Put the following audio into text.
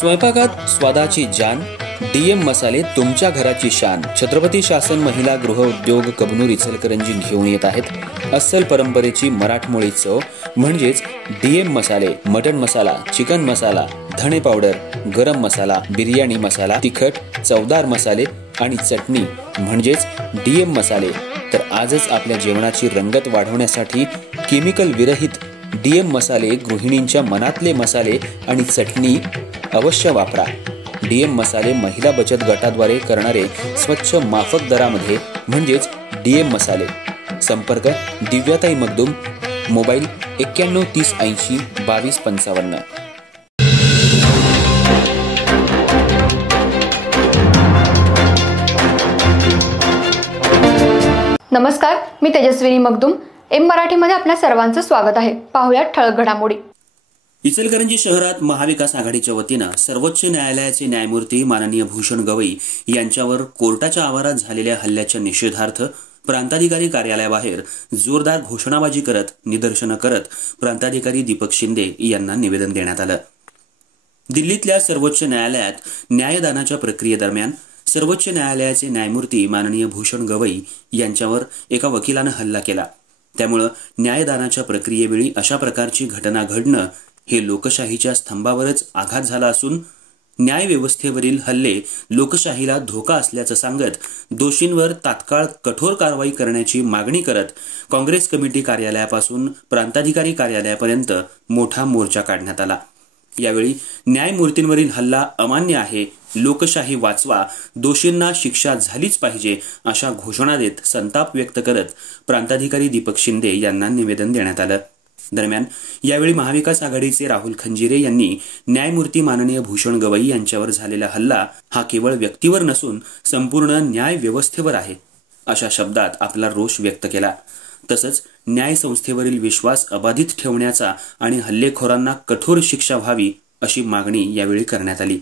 स्वयंपाकात स्वादाची जान, डीएम मसाले तुमच्या घराची शान. छत्रपती शासन महिला गृह उद्योग कबनूर इचलकरंजी घेऊन येत आहेत अस्सल परंपरेची मराठमोळी चव म्हणजेच डीएम मसाले. मटन मसाला, चिकन मसाला, धणे पावडर, गरम मसाला, बिर्याणी मसाला, तिखट चवदार मसाले आणि चटणी म्हणजेच डीएम मसाले. तर आजच आपल्या जेवणाची रंगत वाढवण्यासाठी केमिकल विरहित डीएम मसाले, गृहिणींच्या मनातले मसाले आणि चटणी अवश्य वापरा. डीएम मसाले महिला बचत गटाद्वारे करणारे स्वच्छ माफक दरामध्ये म्हणजेच डीएम मसाले. संपर्क दिव्याताई मगदूम, मोबाईल 91 30 80 22 55. नमस्कार, मी तेजस्विनी मगदूम. एम मराठीमध्ये आपल्या सर्वांचं स्वागत आहे. पाहूया ठळक घडामोडी. इचलकरंजी शहरात महाविकास आघाडीच्या वतीनं सर्वोच्च न्यायालयाचे न्यायमूर्ती माननीय भूषण गवई यांच्यावर कोर्टाच्या आवारात झालेल्या हल्ल्याच्या निषेधार्थ प्रांताधिकारी कार्यालयाबाहेर जोरदार घोषणाबाजी करत निदर्शनं करत प्रांताधिकारी दीपक शिंदे यांना निवेदन देण्यात आलं. दिल्लीतल्या सर्वोच्च न्यायालयात न्यायदानाच्या प्रक्रियेदरम्यान सर्वोच्च न्यायालयाचे न्यायमूर्ती माननीय भूषण गवई यांच्यावर एका वकिलानं हल्ला केला. त्यामुळे न्यायदानाच्या प्रक्रियेवेळी अशा प्रकारची घटना घडणं हे लोकशाहीच्या स्तंभावरच आघात झाला असून न्यायव्यवस्थेवरील हल्ले लोकशाहीला धोका असल्याचं सांगत दोषींवर तात्काळ कठोर कारवाई करण्याची मागणी करत काँग्रेस कमिटी कार्यालयापासून प्रांताधिकारी कार्यालयापर्यंत मोठा मोर्चा काढण्यात आला. यावेळी न्यायमूर्तींवरील हल्ला अमान्य आहे, लोकशाही वाचवा, दोषींना शिक्षा झालीच पाहिजे अशा घोषणा देत संताप व्यक्त करत प्रांताधिकारी दीपक शिंदे यांना निवेदन देण्यात आलं. दरम्यान यावेळी महाविकास आघाडीचे राहुल खंजिरे यांनी न्यायमूर्ती माननीय भूषण गवई यांच्यावर झालेला हल्ला हा केवळ व्यक्तीवर नसून संपूर्ण न्याय व्यवस्थेवर आहे अशा शब्दात आपला रोष व्यक्त केला. तसंच न्याय संस्थेवरील विश्वास अबाधित ठेवण्याचा आणि हल्लेखोरांना कठोर शिक्षा व्हावी अशी मागणी यावेळी करण्यात आली.